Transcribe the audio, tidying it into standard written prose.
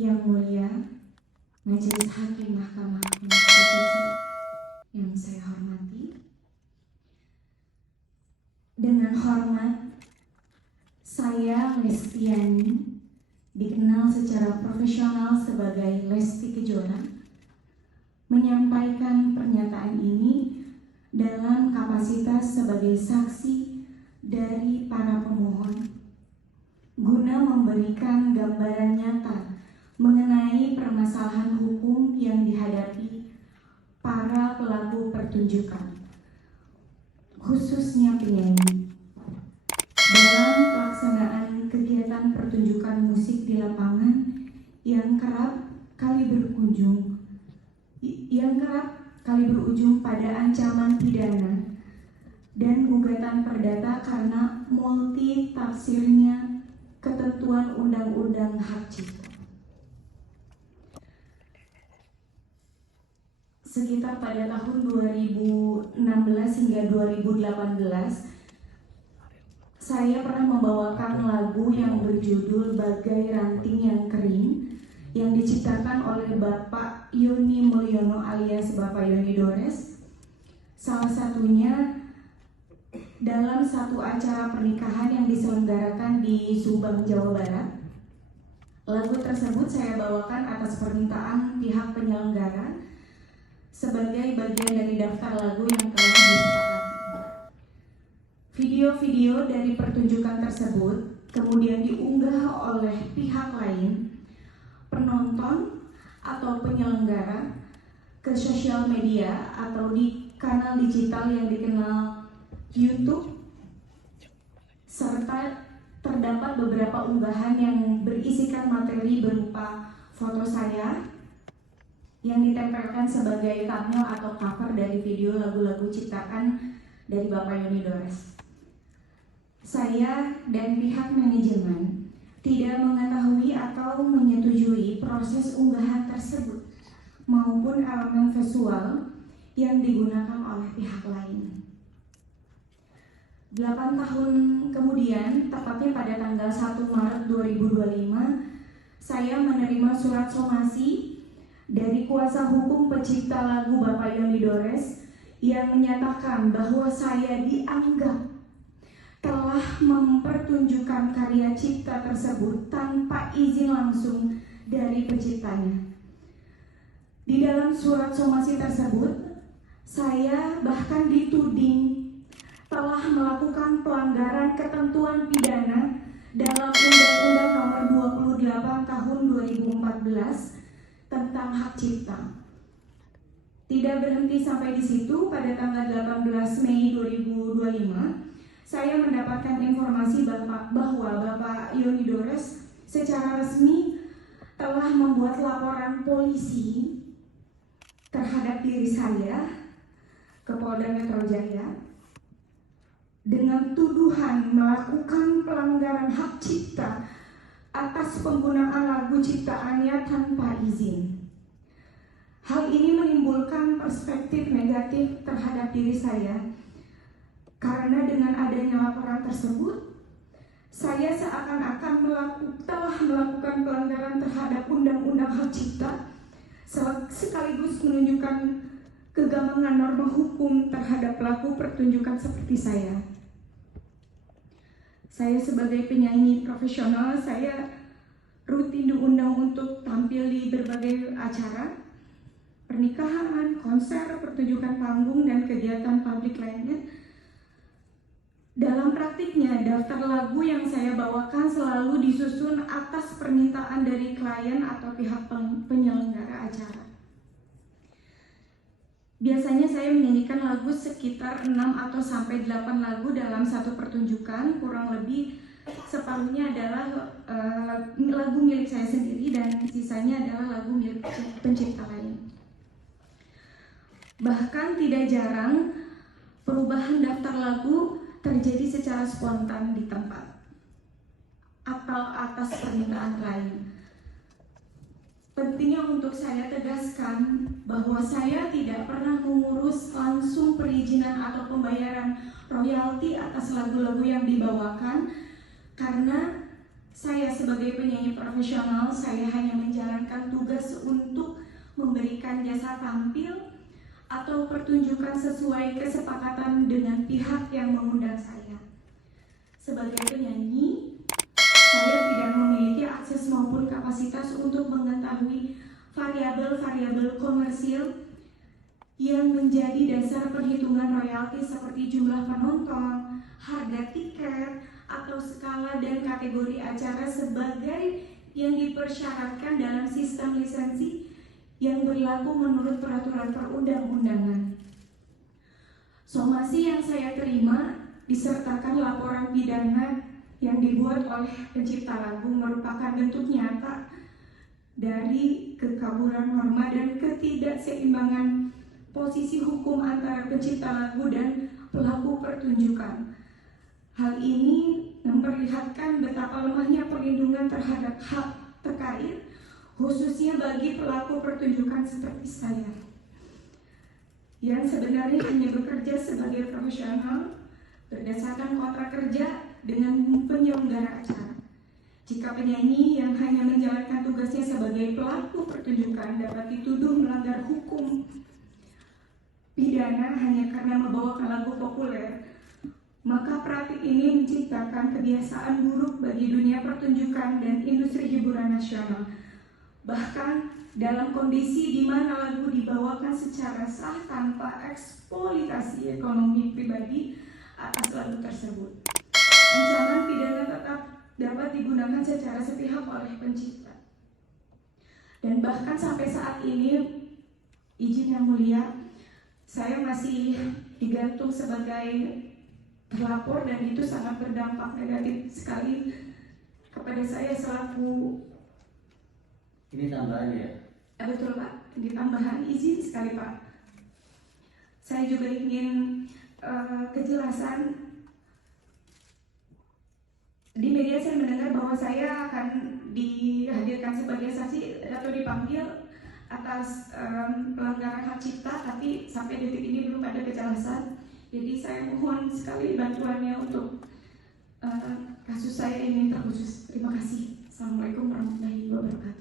Yang mulia Majelis Hakim Mahkamah Konstitusi yang saya hormati, dengan hormat saya Lestiani, dikenal secara profesional sebagai Lesti Kejora, menyampaikan pernyataan ini dalam kapasitas sebagai saksi dari para pemohon guna memberikan gambaran nyata mengenai permasalahan hukum yang dihadapi para pelaku pertunjukan, khususnya penyanyi, dalam pelaksanaan kegiatan pertunjukan musik di lapangan yang kerap kali berujung pada ancaman pidana dan gugatan perdata karena multi tafsirnya ketentuan Undang-Undang Hak Cipta. Sekitar pada tahun 2016 hingga 2018, saya pernah membawakan lagu yang berjudul Bagai Ranting Yang Kering yang diciptakan oleh Bapak Yoni Mulyono alias Bapak Yoni Dores. Salah satunya dalam satu acara pernikahan yang diselenggarakan di Subang, Jawa Barat. Lagu tersebut saya bawakan atas permintaan pihak penyelenggara sebagai bagian dari daftar lagu yang telah disepakati. Video-video dari pertunjukan tersebut kemudian diunggah oleh pihak lain, penonton atau penyelenggara, ke sosial media atau di kanal digital yang dikenal YouTube, serta terdapat beberapa unggahan yang berisikan materi berupa foto saya yang ditempelkan sebagai thumbnail atau cover dari video lagu-lagu ciptaan dari Bapak Yoni Dores. Saya dan pihak manajemen tidak mengetahui atau menyetujui proses unggahan tersebut maupun elemen visual yang digunakan oleh pihak lain. 8 tahun kemudian, tepatnya pada tanggal 1 Maret 2025, saya menerima surat somasi dari kuasa hukum pencipta lagu Bapak Yoni Dores yang menyatakan bahwa saya dianggap telah mempertunjukkan karya cipta tersebut tanpa izin langsung dari penciptanya. Di dalam surat somasi tersebut, saya bahkan dituding telah melakukan pelanggaran ketentuan pidana dalam Undang-Undang Nomor 28 Tahun 2014 tentang hak cipta. Tidak berhenti sampai di situ, pada tanggal 18 Mei 2025, saya mendapatkan informasi bahwa Bapak Yoni Dores secara resmi telah membuat laporan polisi terhadap diri saya ke Polda Metro Jaya dengan tuduhan melakukan pelanggaran hak cipta atas penggunaan lagu ciptaannya tanpa izin. Hal ini menimbulkan perspektif negatif terhadap diri saya, karena dengan adanya laporan tersebut, saya seakan-akan telah melakukan pelanggaran terhadap Undang-Undang Hak Cipta, sekaligus menunjukkan kegambangan norma hukum terhadap pelaku pertunjukan seperti saya. Saya sebagai penyanyi profesional, saya rutin diundang untuk tampil di berbagai acara, pernikahan, konser, pertunjukan panggung, dan kegiatan publik lainnya. Dalam praktiknya, daftar lagu yang saya bawakan selalu disusun atas permintaan dari klien atau pihak penyelenggara acara. Biasanya saya menyanyikan lagu sekitar 6 atau sampai 8 lagu dalam satu pertunjukan, kurang lebih separuhnya adalah lagu milik saya sendiri dan sisanya adalah lagu milik pencipta lain. Bahkan tidak jarang perubahan daftar lagu terjadi secara spontan di tempat atau atas permintaan klien. Pentingnya untuk saya tegaskan bahwa saya tidak pernah mengurus langsung perizinan atau pembayaran royalti atas lagu-lagu yang dibawakan, karena Saya sebagai penyanyi profesional, saya hanya menjalankan tugas untuk memberikan jasa tampil atau pertunjukan sesuai kesepakatan dengan pihak yang mengundang saya. Sebagai penyanyi, saya tidak memiliki akses maupun kapasitas untuk mengetahui variabel-variabel komersil yang menjadi dasar perhitungan royalti seperti jumlah penonton, harga tiket, atau skala dan kategori acara sebagai yang dipersyaratkan dalam sistem lisensi yang berlaku menurut peraturan perundang-undangan. Somasi yang saya terima disertakan laporan pidana yang dibuat oleh pencipta lagu merupakan bentuk nyata dari kekaburan norma dan ketidakseimbangan posisi hukum antara pencipta lagu dan pelaku pertunjukan. Hal ini memperlihatkan betapa lemahnya perlindungan terhadap hak terkait, khususnya bagi pelaku pertunjukan seperti saya, yang sebenarnya hanya bekerja sebagai profesional berdasarkan kontrak kerja dengan penyelenggara acara. Jika penyanyi yang hanya menjalankan tugasnya sebagai pelaku pertunjukan dapat dituduh melanggar hukum pidana hanya karena membawakan lagu populer, maka praktik ini menciptakan kebiasaan buruk bagi dunia pertunjukan dan industri hiburan nasional. Bahkan dalam kondisi di mana lagu dibawakan secara sah tanpa eksploitasi ekonomi pribadi atas lagu tersebut, ancaman pidana tetap dapat digunakan secara sepihak oleh pencipta. Dan bahkan sampai saat ini, izin yang mulia, saya masih digantung sebagai terlapor dan itu sangat berdampak negatif sekali kepada saya selaku. Ini tambahan ya? Betul Pak, ini tambahan, izin sekali Pak. Saya juga ingin kejelasan. Di media saya mendengar bahwa saya akan dihadirkan sebagai saksi atau dipanggil atas pelanggaran hak cipta, tapi sampai detik ini belum ada kejelasan. Jadi saya mohon sekali bantuannya untuk kasus saya ini terkhusus. Terima kasih. Assalamualaikum warahmatullahi wabarakatuh.